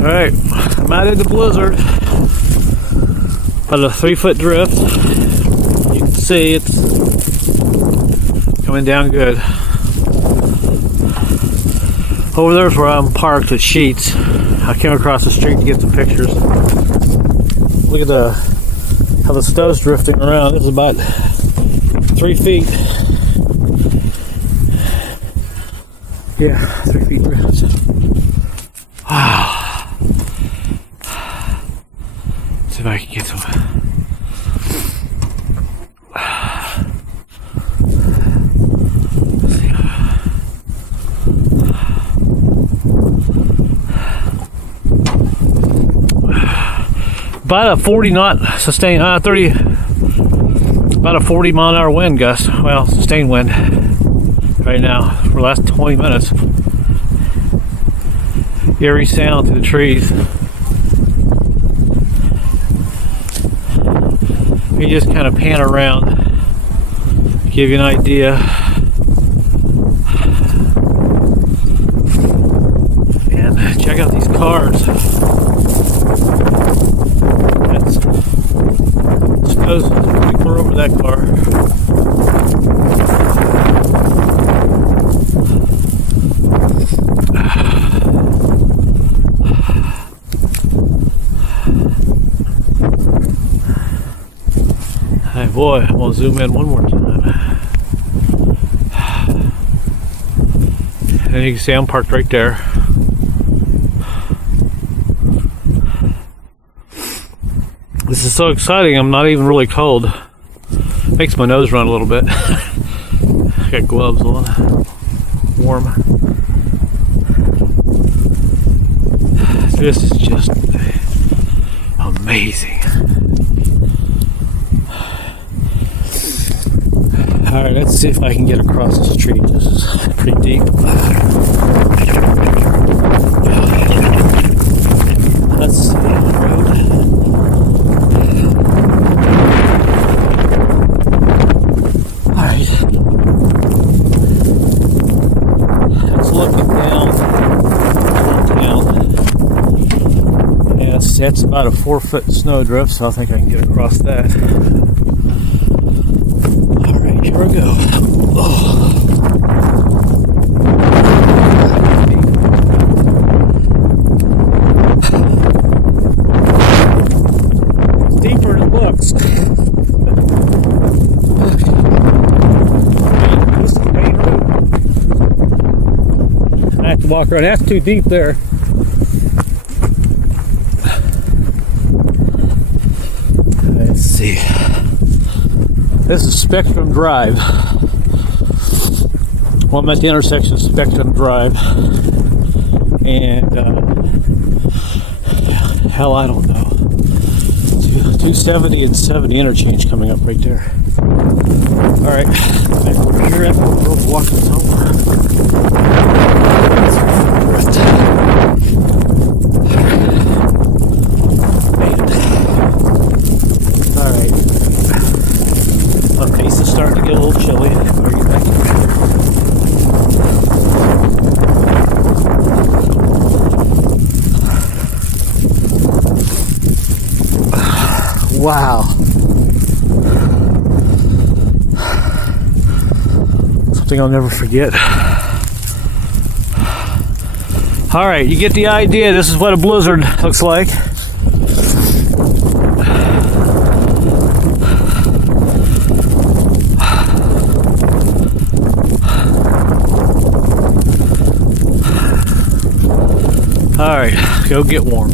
Alright, I'm out in the blizzard. About a 3-foot drift. You can see it's coming down good. Over there's where I'm parked at Sheets. I came across the street to get some pictures. Look at how the snow's drifting around. This is about 3 feet. Yeah, 3 feet drift. Wow. See if I can get to it. About a 40 knot sustained, about a 40 mile an hour wind gust. Well, sustained wind right now for the last 20 minutes. Eerie sound to the trees. You just kind of pan around, give you an idea. And check out these cars. Snow's pretty far over that car. Hey boy, I'm gonna zoom in one more time. And you can see I'm parked right there. This is so exciting, I'm not even really cold. Makes my nose run a little bit. Got gloves on. Warm. This is just amazing. Alright, let's see if I can get across this tree. This is pretty deep. Let's see the road. Alright. It's looking down. Yes, that's about a 4-foot snowdrift, so I think I can get across that. Alright, here we go. Oh. Deeper than it looks. This is the main road. I have to walk around. That's too deep there. Let's see. This is Spectrum Drive. Well, I'm at the intersection of Spectrum Drive and hell, I don't know. 270 and 70 interchange coming up right there. All right, we're here at the road walking somewhere. All right, my face is starting to get a little chilly. Better get back in here. Wow. Something I'll never forget. Alright, you get the idea. This is what a blizzard looks like. Alright, go get warm.